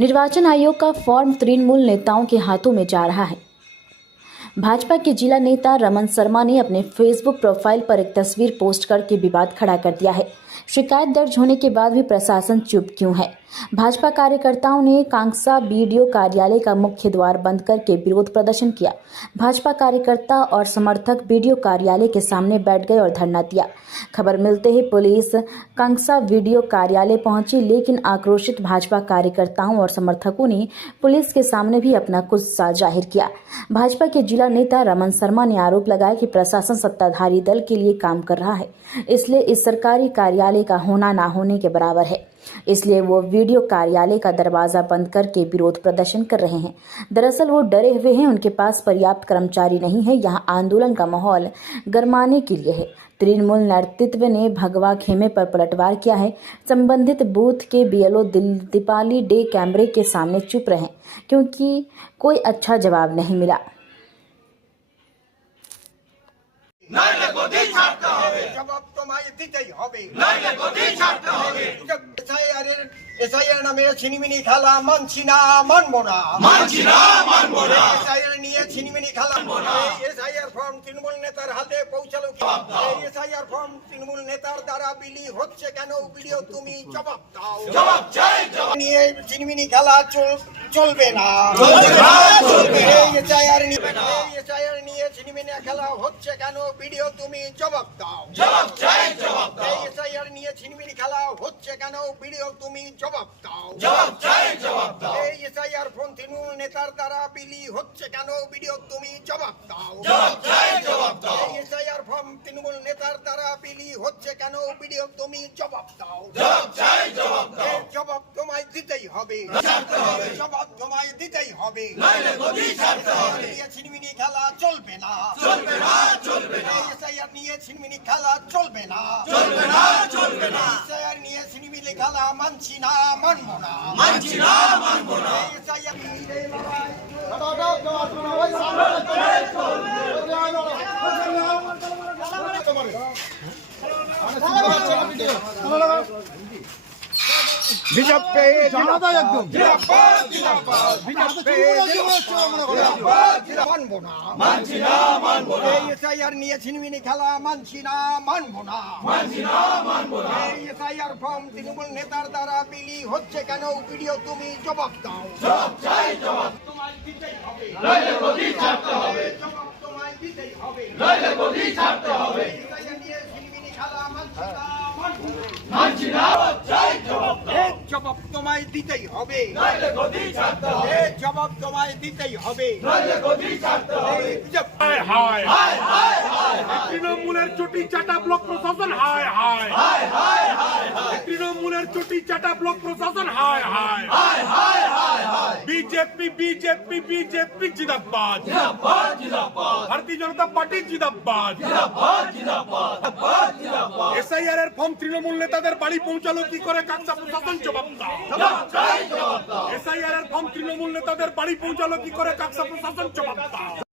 निर्वाचन आयोग का फॉर्म तृणमूल नेताओं के हाथों में जा रहा है। भाजपा के जिला नेता रमन शर्मा ने अपने फेसबुक प्रोफाइल पर एक तस्वीर पोस्ट करके विवाद खड़ा कर दिया है। शिकायत दर्ज होने के बाद भी प्रशासन चुप क्यों है? भाजपा कार्यकर्ताओं ने कांगसा बीडीओ कार्यालय का मुख्य द्वार बंद करके विरोध प्रदर्शन किया। भाजपा कार्यकर्ता और समर्थक बीडीओ कार्यालय के सामने बैठ गए और धरना दिया। खबर मिलते ही पुलिस कांगसा बीडीओ कार्यालय पहुंची, लेकिन आक्रोशित भाजपा कार्यकर्ताओं और समर्थकों ने पुलिस के सामने भी अपना गुस्सा जाहिर किया। भाजपा के जिला नेता रमन शर्मा ने आरोप लगाया कि प्रशासन सत्ताधारी दल के लिए काम कर रहा है, इसलिए इस सरकारी कार्यालय का होना ना होने के बराबर है, इसलिए वो वीडियो कार्यालय का दरवाजा बंद करके विरोध प्रदर्शन कर रहे हैं। दरअसल वो डरे हुए हैं, उनके पास पर्याप्त कर्मचारी नहीं है। यहाँ आंदोलन का माहौल गरमाने के लिए है। तृणमूल नेतृत्व ने भगवा खेमे पर पलटवार किया है। संबंधित बूथ के बीएलओ दीपाली डे कैमरे के सामने चुप रहे क्योंकि कोई अच्छा जवाब नहीं मिला। জবাব তোমায় দিতেই হবে, নইলে গদি ছাড়তে হবে। এসআইআর নামে ছিনিমিনি খেলা মানছি না, মানবো না, মানছি না, মানবো না। এসআইআর নিয়ে ছিনিমিনি খেলা মানবো না। এসআইআর ফর্ম তৃণমূল নেতার হাতে পৌঁছালো কি? এসআইআর ফর্ম তৃণমূল নেতার দ্বারা বিলি হচ্ছে কেন? ভিডিও তুমি জবাব দাও, জবাব চাই। নিয়ে ছিনিমিনি খেলা চলবে না, চলবে না, চলবে না। এসআইআর নিয়ে ছিনিমিনি খেলা হচ্ছে কেন? ভিডিও তুমি জবাব দাও, জবাব চাই, জবাব দাও। এসআইআর নিয়ে ছিনিমিনি খেলা হচ্ছে কেন? ভিডিও তুমি জবাব দাও, জবাব চাই, জবাব দাও। এসআইআর ফর্ম তৃণমূল নেতার দ্বারা বিলি হচ্ছে কেন? ভিডিও তুমি জবাব দাও, জবাব চাই, জবাব দাও। এসআইআর ফর্ম তৃণমূল নেতার দ্বারা বিলি হচ্ছে কেন? ভিডিও তুমি জবাব দাও, জবাব চাই, জবাব দাও। জবাব তোমায় দিতেই হবে, জবাব তোমায় দিতেই হবে, নইলে গদি ছাড়তে হবে। ছিনিমিনি খেলা চলবে না, চলবে না, চলবে না। এসআইআর নিয়ে ছিনিমিনি খেলা চলবে না, চলবে না, চলবে না। এসআইআর নিয়ে ছিনিমিনি খেলা মানছি না, মানবো না, মানছি না, মানবো না। এসআইআর বিজেপি জিন্দাবাদ, একদম জিন্দাবাদ, জিন্দাবাদ। বিজেপি জিন্দাবাদ, মানবো না, মানছি না, মানবো না। এসআইআর নিয়ে ছিনিমিনি খেলা মানছি না, মানবো না, মানছি না, মানবো না। এসআইআর ফর্ম তৃণমূল নেতার দ্বারা বিলি হচ্ছে কেন? ভিডিও তুমি জবাব দাও, জবাব চাই, জবাব তোমায় দিতেই হবে, নইলে গদি ছাড়তে হবে। জবাব তোমায় দিতেই হবে, নইলে গদি ছাড়তে হবে। এসআইআর নিয়ে ছিনিমিনি খেলা মানছি না, মানবো না, মানছি না, চাই, জবাব দাও। জবাব তোমায় দিতেই হবে, নইলে গদি ছাড়তে হবে। জবাব তোমায় দিতেই হবে, নইলে গদি ছাড়তে হবে। হায় হায় হায় হায় হায় তৃণমূলের চটি চাটা ব্লক প্রশাসন, হায় হায় হায় হায় হায় তৃণমূলের চটি চাটা ব্লক প্রশাসন, হায় হায় হায় হায় হায় হায়। বিজেপি বিজেপি বিজেপি জিন্দাবাদ, জিন্দাবাদ, জিন্দাবাদ। ভারতীয় জনতা পার্টি জিন্দাবাদ, জিন্দাবাদ, জিন্দাবাদ, জিন্দাবাদ। এসআইআর এর ফর্ম তৃণমূল নেতাদের বাড়ি পৌঁছালো কি করে? কাকসা প্রশাসন জবাব দাও, জবাব চাই, জবাব দাও। এসআইআর এর ফর্ম তৃণমূল নেতাদের বাড়ি পৌঁছালো কি করে? কাকসা প্রশাসন জবাব দাও।